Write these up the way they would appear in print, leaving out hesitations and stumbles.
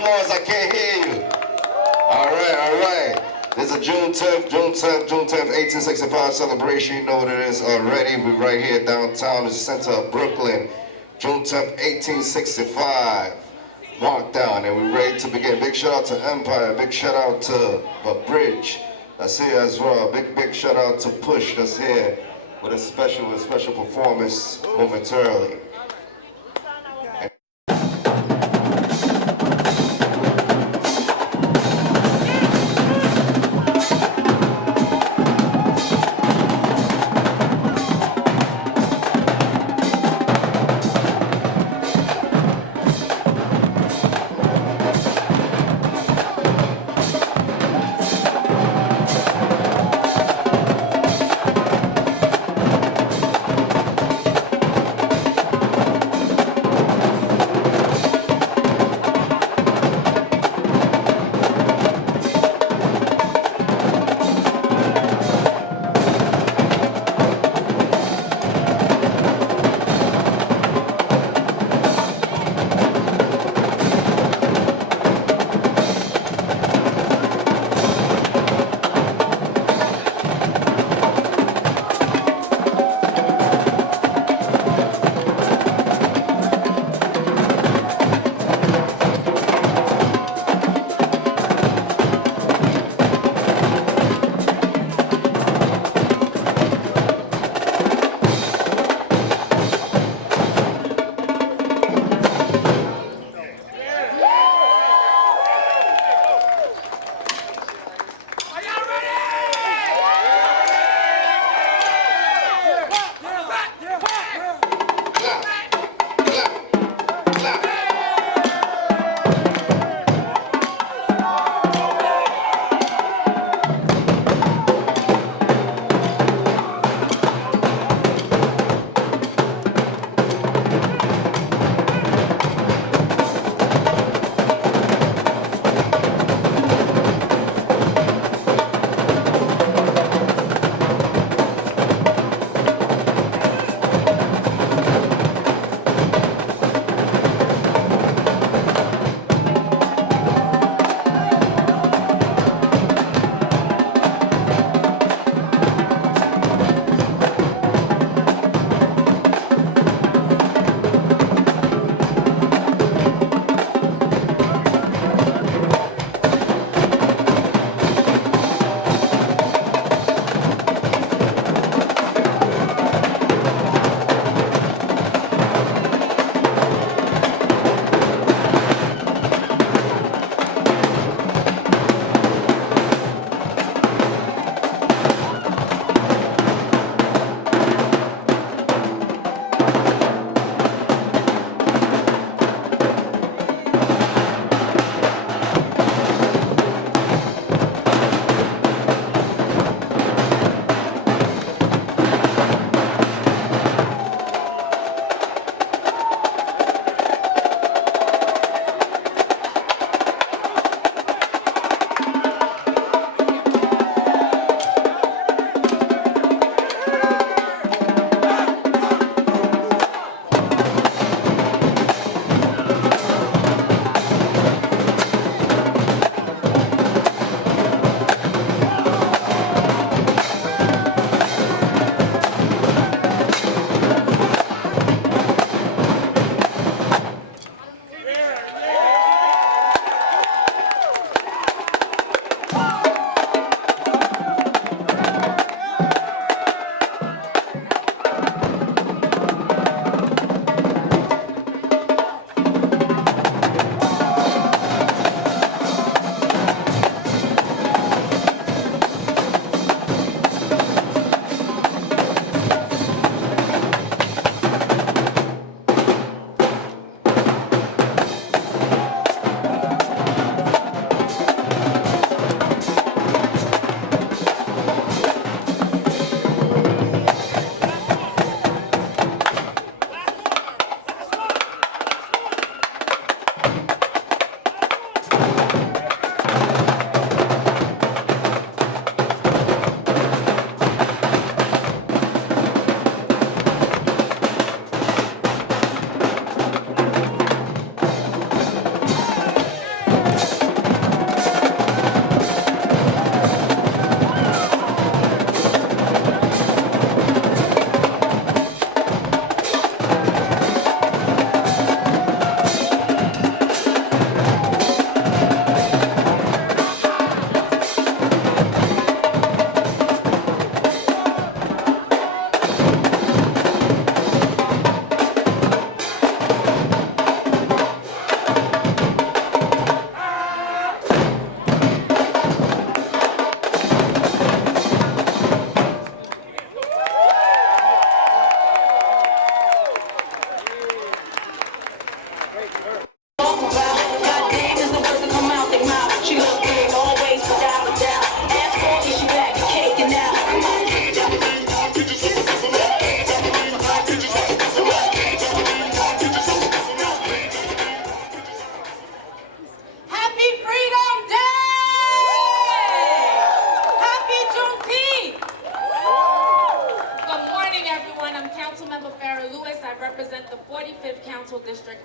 noise, I can't hear you. All right. There's a Juneteenth 1865 celebration. You know what it is already. We're right here downtown, the center of Brooklyn. Juneteenth 1865. Walk down, and we're ready to begin. Big shout out to Empire. Big shout out to the Bridge. That's here as well. Big shout out to Push. That's here with a special performance momentarily.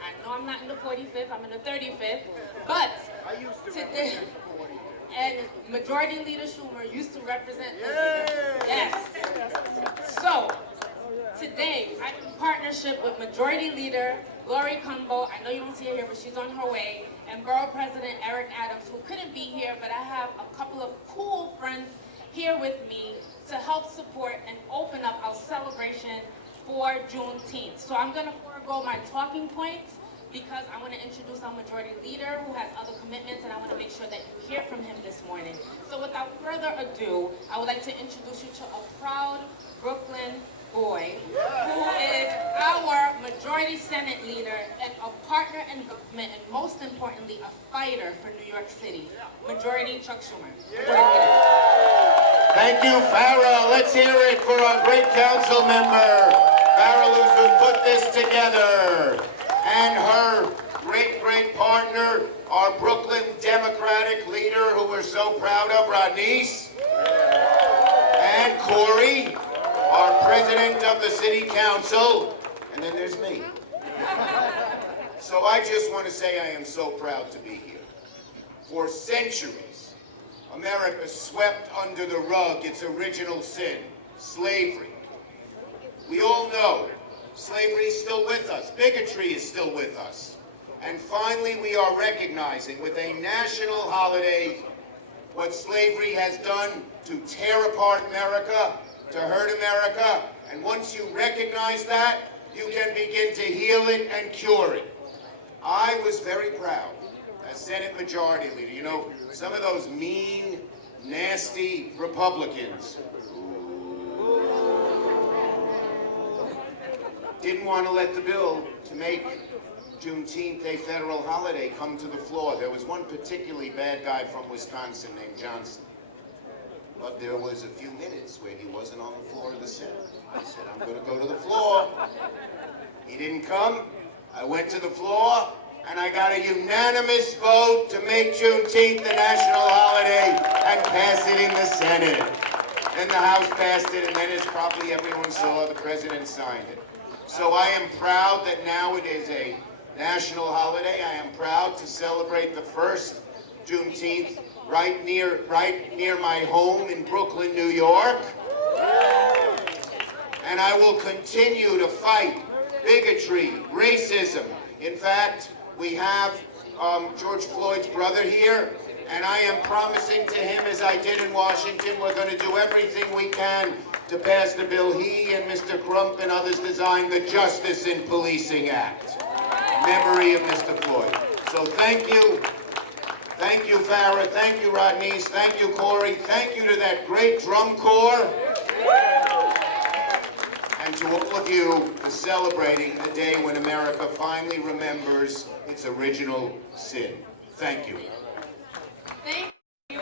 I know I'm not in the 45th, I'm in the 35th, but today, and Majority Leader Schumer used to represent yes. So, today, I'm in partnership with Majority Leader Lori Cumbo. I know you don't see her here, but she's on her way. And Borough President Eric Adams, who couldn't be here, but I have a couple of cool friends here with me to help support and open up our celebration for Juneteenth. So I'm going to forego my talking points because I want to introduce our Majority Leader who has other commitments, and I want to make sure that you hear from him this morning. So without further ado, I would like to introduce you to a proud Brooklyn boy who is our Majority Senate Leader and a partner in government, and most importantly, a fighter for New York City. Majority Chuck Schumer. Majority Leader. Thank you, Farah. Let's hear it for our great council member, Farah Luz, who's put this together. And her great partner, our Brooklyn Democratic leader, who we're so proud of, Rodneyce. And Corey, our president of the city council. And then there's me. So I just want to say I am so proud to be here. For centuries, America swept under the rug its original sin, slavery. We all know slavery is still with us. Bigotry is still with us. And finally, we are recognizing with a national holiday what slavery has done to tear apart America, to hurt America. And once you recognize that, you can begin to heal it and cure it. I was very proud as Senate Majority Leader. You know, some of those mean, nasty Republicans didn't want to let the bill to make Juneteenth a federal holiday come to the floor. There was one particularly bad guy from Wisconsin named Johnson. But there was a few minutes where he wasn't on the floor of the Senate. I said, I'm going to go to the floor. He didn't come. I went to the floor, and I got a unanimous vote to make Juneteenth the national holiday and pass it in the Senate. Then the House passed it, and then, as probably everyone saw, the president signed it. So I am proud that now it is a national holiday. I am proud to celebrate the first Juneteenth right near my home in Brooklyn, New York. And I will continue to fight bigotry, racism. In fact, we have George Floyd's brother here, and I am promising to him, as I did in Washington, we're going to do everything we can to pass the bill he and Mr. Crump and others designed, the Justice in Policing Act, memory of Mr. Floyd. So thank you. Thank you, Farah. Thank you, Rodneyce. Thank you, Corey. Thank you to that great drum corps. And to all of you for celebrating the day when America finally remembers its original sin. Thank you. Thank you.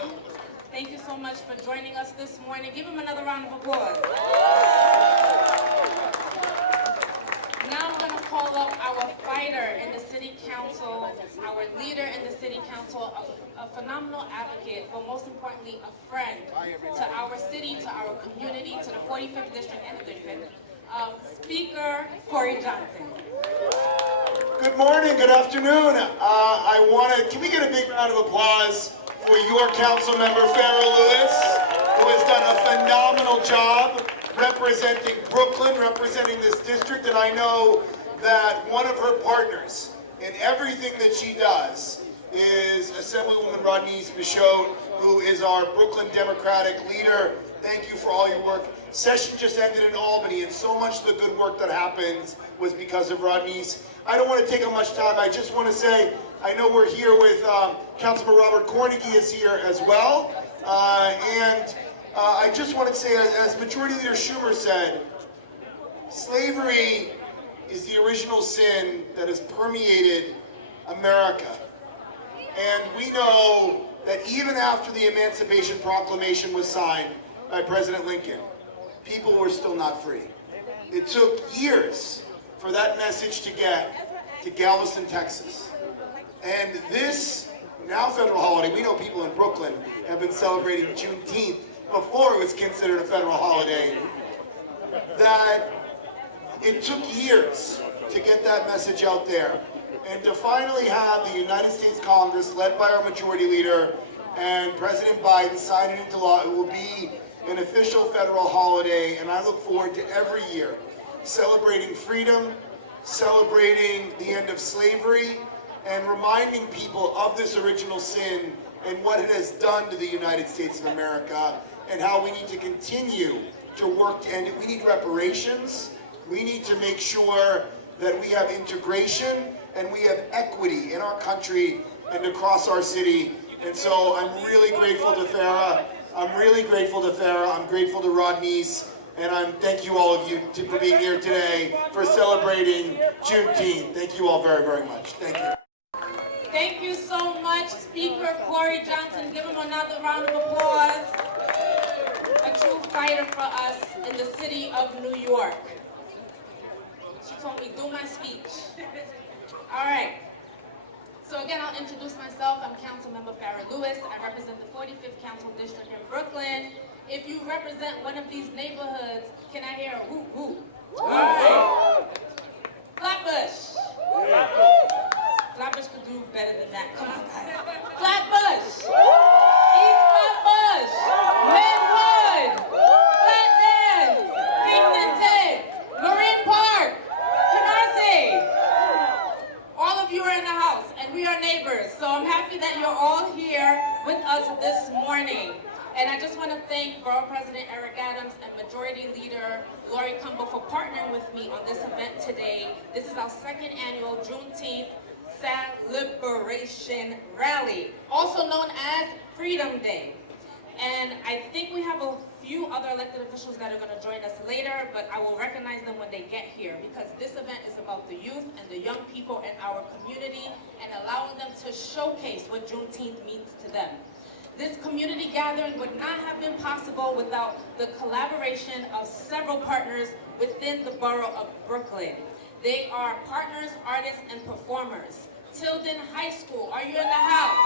Thank you so much for joining us this morning. Give him another round of applause. Now I'm going to call up our fighter in the city council, our leader in the city council, a phenomenal advocate, but most importantly, a friend to our city, to our community, to the 45th district and the 35th. Speaker Corey Johnson. Good morning, good afternoon. Can we get a big round of applause for your council member, Farah Lewis, who has done a phenomenal job representing Brooklyn, representing this district, and I know that one of her partners in everything that she does is Assemblywoman Rodneyce Michaud, who is our Brooklyn Democratic leader. Thank you for all your work. Session just ended in Albany, and so much of the good work that happens was because of Rodneyce. I don't want to take up much time. I just want to say, I know we're here with Councilman Robert Cornegy is here as well. I just want to say, as Majority Leader Schumer said, slavery is the original sin that has permeated America. And we know that even after the Emancipation Proclamation was signed by President Lincoln, people were still not free. It took years for that message to get to Galveston, Texas. And this now federal holiday, we know people in Brooklyn have been celebrating Juneteenth before it was considered a federal holiday, that it took years to get that message out there. and to finally have the United States Congress, led by our Majority Leader and President Biden, sign it into law. It will be an official federal holiday, and I look forward to every year celebrating freedom, celebrating the end of slavery, and reminding people of this original sin and what it has done to the United States of America, and how we need to continue to work to end it. We need reparations. We need to make sure that we have integration and we have equity in our country and across our city. And so I'm really grateful to Farah. I'm really grateful to Farah. I'm grateful to Rodney's. And thank you all of you for being here today for celebrating Juneteenth. Thank you all very, very much. Thank you. Thank you so much, Speaker Corey Johnson. Give him another round of applause. A true fighter for us in the city of New York. She told me, do my speech. All right. So again, I'll introduce myself. I'm Councilmember Farah Lewis. I represent the 45th Council District in Brooklyn. If you represent one of these neighborhoods, can I hear a whoop whoop? All right. Flatbush. Flatbush could do better than that. Come on, guys. Flatbush. East Flatbush. Linwood. Flatlands. Kensington. Marine Park. Canarsie. All of you are in the house, and we are neighbors. So I'm happy that you're all here with us this morning. And I just want to thank Borough President Eric Adams and Majority Leader Lori Cumbo for partnering with me on this event today. This is our second annual Juneteenth Celebration Rally, also known as Freedom Day. And I think we have a few other elected officials that are going to join us later, but I will recognize them when they get here, because this event is about the youth and the young people in our community and allowing them to showcase what Juneteenth means to them. This community gathering would not have been possible without the collaboration of several partners within the borough of Brooklyn. They are partners, artists, and performers. Tilden High School, are you in the house?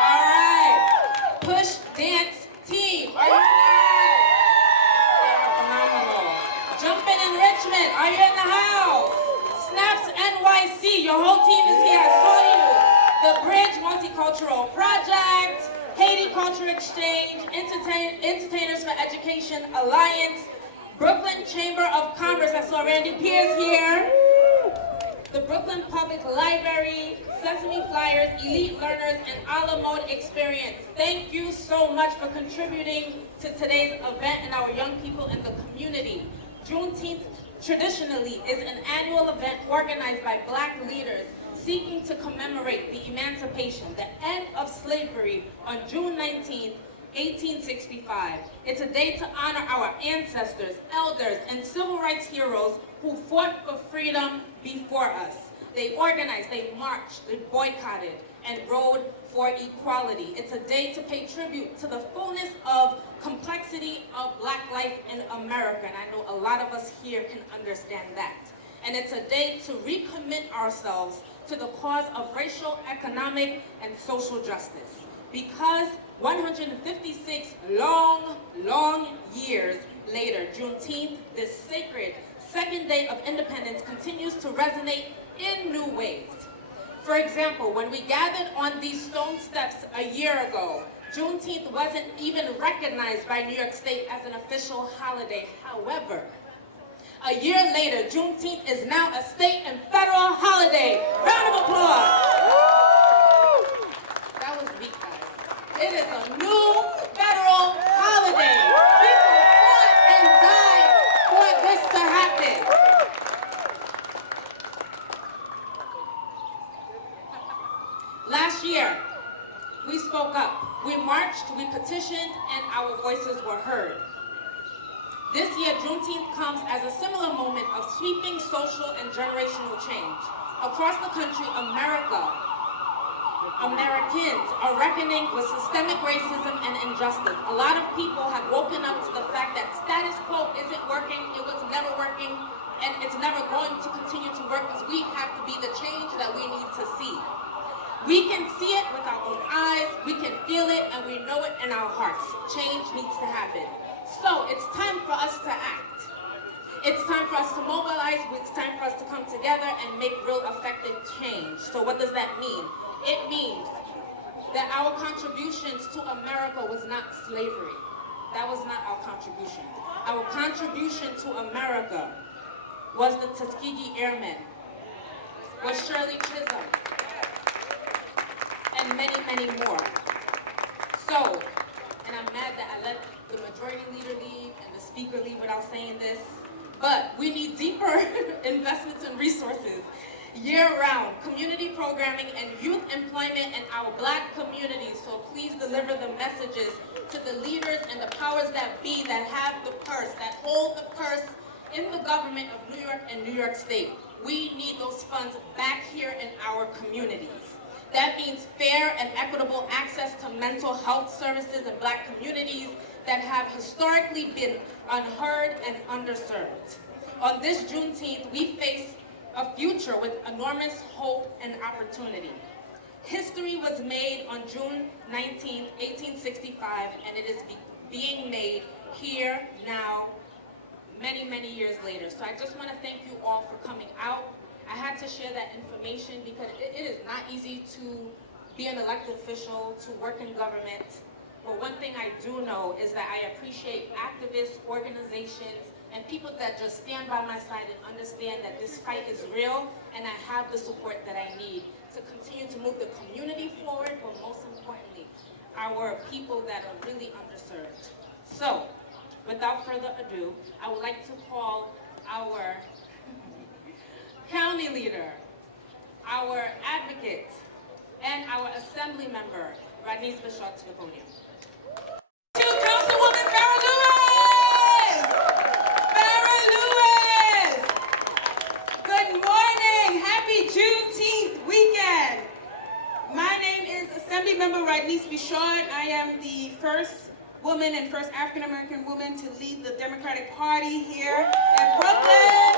All right. Push Dance Team, are you in the house? They're phenomenal. Jumpin' in Richmond, are you in the house? Snaps NYC, your whole team is here, I saw you. The Bridge Multicultural Project, Haiti Culture Exchange, Entertainers for Education Alliance, Brooklyn Chamber of Commerce, I saw Randy Pierce here, the Brooklyn Public Library, Sesame Flyers, Elite Learners, and a la mode Experience. Thank you so much for contributing to today's event and our young people in the community. Juneteenth traditionally is an annual event organized by Black leaders seeking to commemorate the emancipation, the end of slavery on June 19, 1865. It's a day to honor our ancestors, elders, and civil rights heroes who fought for freedom before us. They organized, they marched, they boycotted, and rode for equality. It's a day to pay tribute to the fullness of complexity of Black life in America, and I know a lot of us here can understand that. And it's a day to recommit ourselves to the cause of racial, economic, and social justice. Because 156 long years later, Juneteenth, this sacred second day of independence, continues to resonate in new ways. For example, when we gathered on these stone steps a year ago, Juneteenth wasn't even recognized by New York State as an official holiday. However, a year later, Juneteenth is now a state and federal holiday. Round of applause. That was weak, guys. It is a new federal holiday. People fought and died for this to happen. Last year, we spoke up. We marched, we petitioned, and our voices were heard. This year, Juneteenth comes as a similar moment of sweeping social and generational change. Across the country, Americans are reckoning with systemic racism and injustice. A lot of people have woken up to the fact that status quo isn't working, it was never working, and it's never going to continue to work, because we have to be the change that we need to see. We can see it with our own eyes, we can feel it, and we know it in our hearts. Change needs to happen. So it's time for us to act. It's time for us to mobilize, it's time for us to come together and make real effective change. So what does that mean? It means that our contributions to America was not slavery. That was not our contribution. Our contribution to America was the Tuskegee Airmen, was Shirley Chisholm, and many, many more. So, and I'm mad that I let the majority leader leave and the speaker leave without saying this, but we need deeper investments and resources year-round, community programming and youth employment in our Black communities. So please deliver the messages to the leaders and the powers that be that have the purse, that hold the purse in the government of New York and New York State. We need those funds back here in our communities. That means fair and equitable access to mental health services in Black communities that have historically been unheard and underserved. On this Juneteenth, we face a future with enormous hope and opportunity. History was made on June 19, 1865, and it is being made here now, many, many years later. So I just want to thank you all for coming out. I had to share that information because it is not easy to be an elected official, to work in government. But one thing I do know is that I appreciate activists, organizations, and people that just stand by my side and understand that this fight is real and I have the support that I need to continue to move the community forward, but most importantly, our people that are really underserved. So, without further ado, I would like to call our county leader, our advocate, and our assembly member, Rodney's Bishop, to the podium. To Councilwoman Farrah Lewis! Farrah Lewis! Good morning! Happy Juneteenth weekend! My name is Assembly Member Rodney's Bishop. I am the first woman and first African-American woman to lead the Democratic Party here in Brooklyn.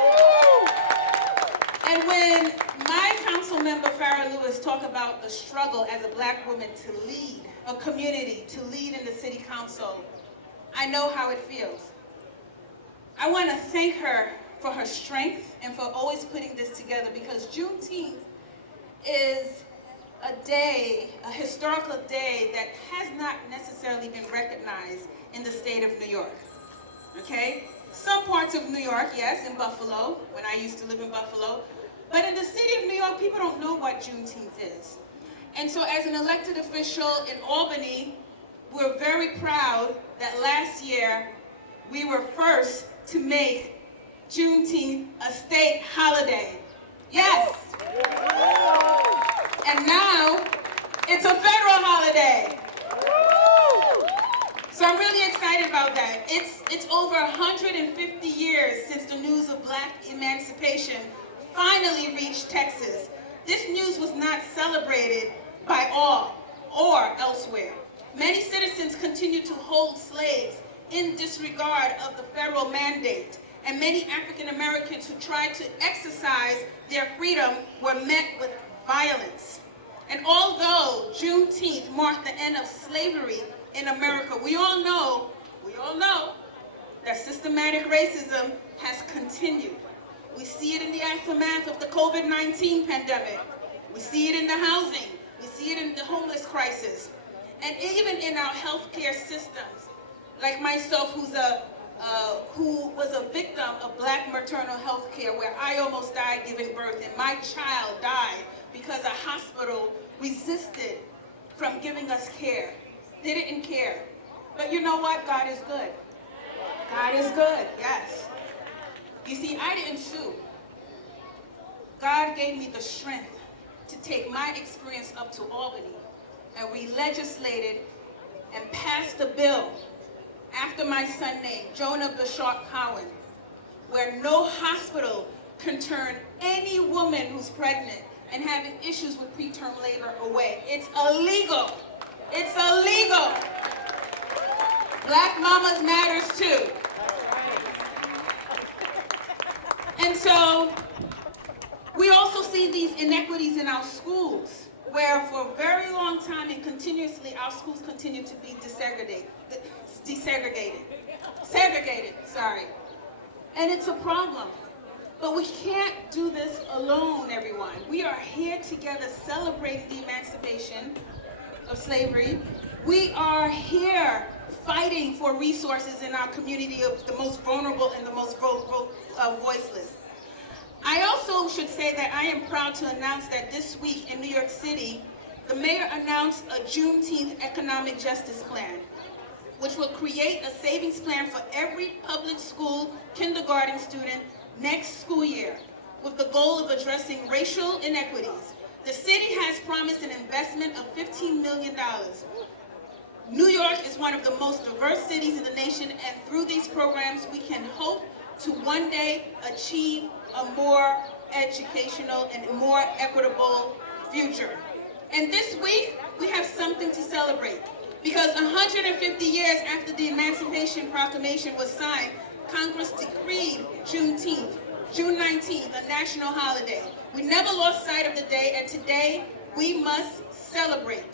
And when my council member Farrah Lewis talk about the struggle as a Black woman to lead a community, to lead in the city council, I know how it feels. I want to thank her for her strength and for always putting this together, because Juneteenth is a day, a historical day that has not necessarily been recognized in the state of New York, okay? Some parts of New York, yes, in Buffalo, when I used to live in Buffalo, but in the city of New York, people don't know what Juneteenth is. And so as an elected official in Albany, we're very proud that last year we were first to make Juneteenth a state holiday. Yes! And now it's a federal holiday. So I'm really excited about that. It's over 150 years since the news of Black emancipation finally reached Texas. This news was not celebrated by all or elsewhere. Many citizens continue to hold slaves in disregard of the federal mandate, and many African Americans who tried to exercise their freedom were met with violence. And although Juneteenth marked the end of slavery in America, we all know that systematic racism has continued. We see it in the aftermath of the COVID-19 pandemic. We see it in the housing. We see it in the homeless crisis. And even in our healthcare systems, like myself, who was a victim of Black maternal health care, where I almost died giving birth, and my child died because a hospital resisted from giving us care. They didn't care. But you know what? God is good. God is good, yes. You see, I didn't sue. God gave me the strength to take my experience up to Albany, and we legislated and passed a bill after my son named Jonah Bishop Cowan, where no hospital can turn any woman who's pregnant and having issues with preterm labor away. It's illegal. It's illegal. Black mamas matters too. And so we also see these inequities in our schools, where for a very long time and continuously our schools continue to be segregated. And it's a problem. But we can't do this alone, everyone. We are here together celebrating the emancipation of slavery. We are here fighting for resources in our community of the most vulnerable and the most voiceless. I also should say that I am proud to announce that this week in New York City, the mayor announced a Juneteenth economic justice plan, which will create a savings plan for every public school kindergarten student next school year, with the goal of addressing racial inequities. The city has promised an investment of $15 million. New York is one of the most diverse cities in the nation, and through these programs, we can hope to one day achieve a more educational and more equitable future. And this week, we have something to celebrate, because 150 years after the Emancipation Proclamation was signed, Congress decreed Juneteenth, June 19th, a national holiday. We never lost sight of the day, and today we must celebrate.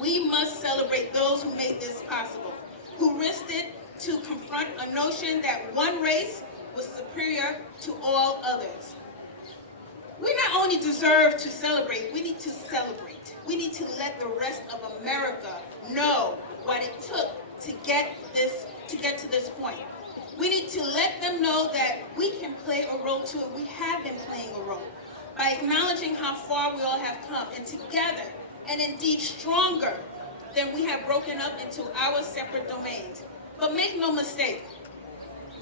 We must celebrate those who made this possible, who risked it to confront a notion that one race was superior to all others. We not only deserve to celebrate, we need to celebrate. We need to let the rest of America know what it took to get to this point. We need to let them know that we can play a role too, and we have been playing a role by acknowledging how far we all have come, and together, and indeed stronger than we have broken up into our separate domains. But make no mistake,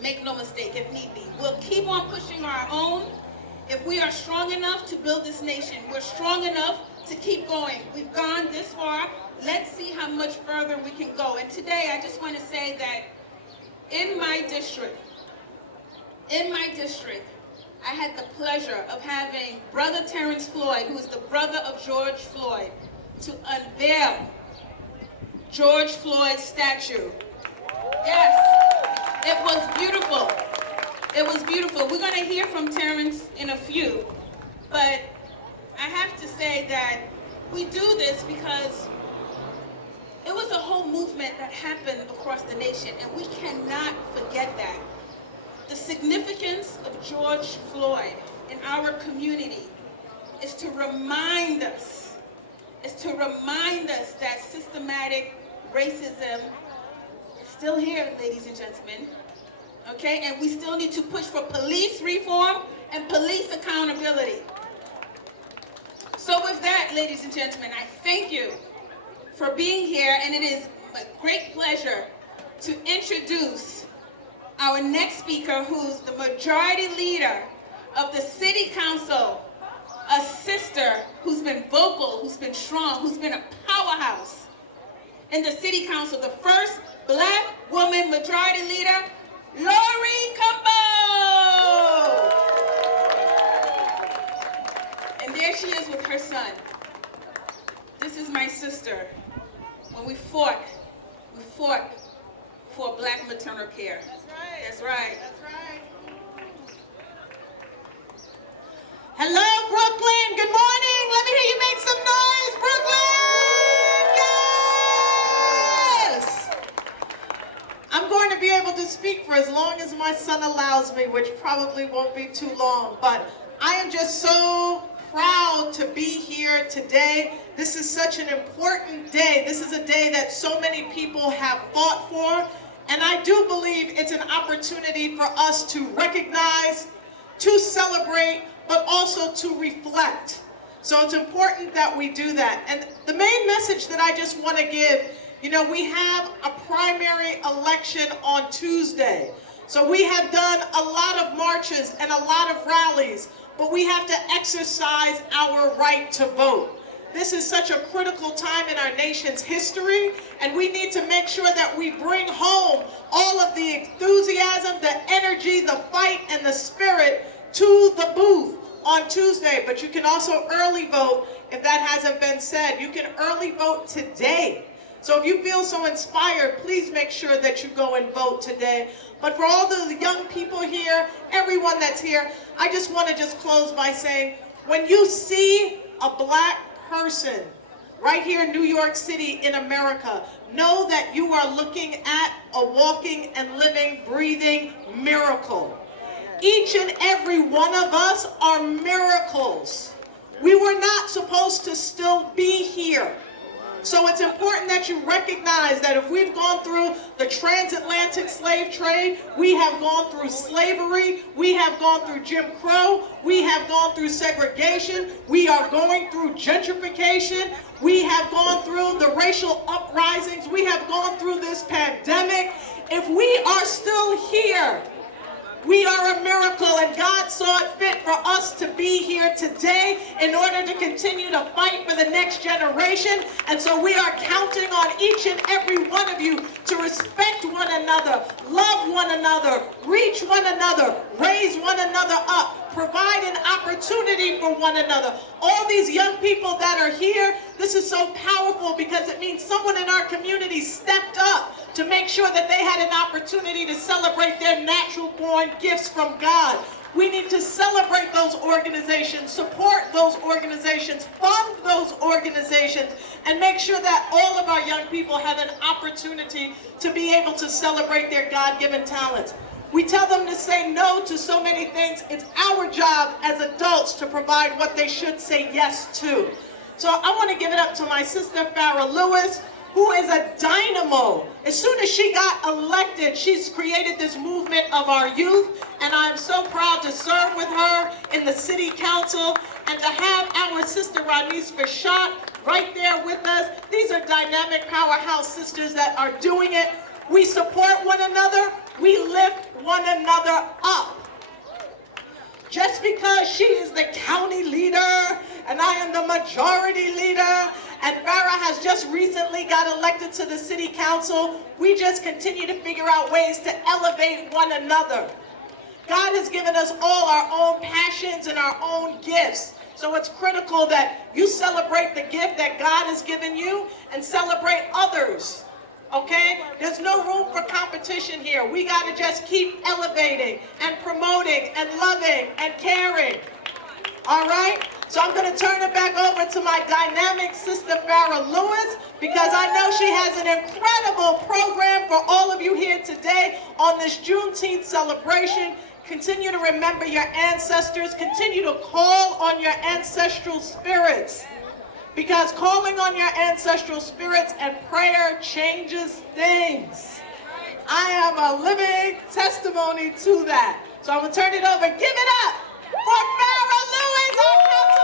if need be, we'll keep on pushing our own. If we are strong enough to build this nation, we're strong enough to keep going. We've gone this far. Let's see how much further we can go. And today, I just want to say that in my district, I had the pleasure of having Brother Terrence Floyd, who is the brother of George Floyd, to unveil George Floyd's statue. Yes, it was beautiful. It was beautiful. We're going to hear from Terrence in a few, but I have to say that we do this because it was a whole movement that happened across the nation, and we cannot forget that. The significance of George Floyd in our community is to remind us that systematic racism is still here, ladies and gentlemen. Okay, and we still need to push for police reform and police accountability. So with that, ladies and gentlemen, I thank you for being here, and it is a great pleasure to introduce our next speaker, who's the majority leader of the City Council, a sister who's been vocal, who's been strong, who's been a powerhouse in the City Council, the first Black woman majority leader, Lori Cumbo. And there she is with her son. This is my sister. When we fought for Black maternal care. That's right. That's right. That's right. Hello, Brooklyn. Good morning. Let me hear you make some noise, Brooklyn. Yes. I'm going to be able to speak for as long as my son allows me, which probably won't be too long. But I am just so proud to be here today. This is such an important day. This is a day that so many people have fought for. And I do believe it's an opportunity for us to recognize, to celebrate, but also to reflect. So it's important that we do that. And the main message that I just want to give, we have a primary election on Tuesday. So we have done a lot of marches and a lot of rallies, but we have to exercise our right to vote. This is such a critical time in our nation's history, and we need to make sure that we bring home all of the enthusiasm, the energy, the fight, and the spirit to the booth on Tuesday. But you can also early vote if that hasn't been said. You can early vote today. So if you feel so inspired, please make sure that you go and vote today. But for all the young people here, everyone that's here, I just want to close by saying, when you see a Black person, right here in New York City in America, know that you are looking at a walking and living, breathing miracle. Each and every one of us are miracles. We were not supposed to still be here. So it's important that you recognize that if we've gone through the transatlantic slave trade, we have gone through slavery, we have gone through Jim Crow, we have gone through segregation, we are going through gentrification, we have gone through the racial uprisings, we have gone through this pandemic. If we are still here, we are a miracle, and God saw it fit for us to be here today in order to continue to fight for the next generation. And so we are counting on each and every one of you to respect one another, love one another, reach one another, raise one another up, provide an opportunity for one another. All these young people that are here, this is so powerful because it means someone in our community stepped up to make sure that they had an opportunity to celebrate their natural-born gifts from God. We need to celebrate those organizations, support those organizations, fund those organizations, and make sure that all of our young people have an opportunity to be able to celebrate their God-given talents. We tell them to say no to so many things. It's our job as adults to provide what they should say yes to. So I want to give it up to my sister, Farrah Lewis, who is a dynamo. As soon as she got elected, she's created this movement of our youth, and I'm so proud to serve with her in the city council and to have our sister Ranice Fishat right there with us. These are dynamic powerhouse sisters that are doing it. We support one another, we lift one another up. Just because she is the county leader and I am the majority leader, and Farrah has just recently got elected to the city council, we just continue to figure out ways to elevate one another. God has given us all our own passions and our own gifts. So it's critical that you celebrate the gift that God has given you and celebrate others. Okay? There's no room for competition here. We got to just keep elevating and promoting and loving and caring. All right? So I'm going to turn it back over to my dynamic sister, Farrah Lewis, because I know she has an incredible program for all of you here today on this Juneteenth celebration. Continue to remember your ancestors. Continue to call on your ancestral spirits, because calling on your ancestral spirits and prayer changes things. I am a living testimony to that. So I'm going to turn it over. Give it up for Farrah Lewis, our council.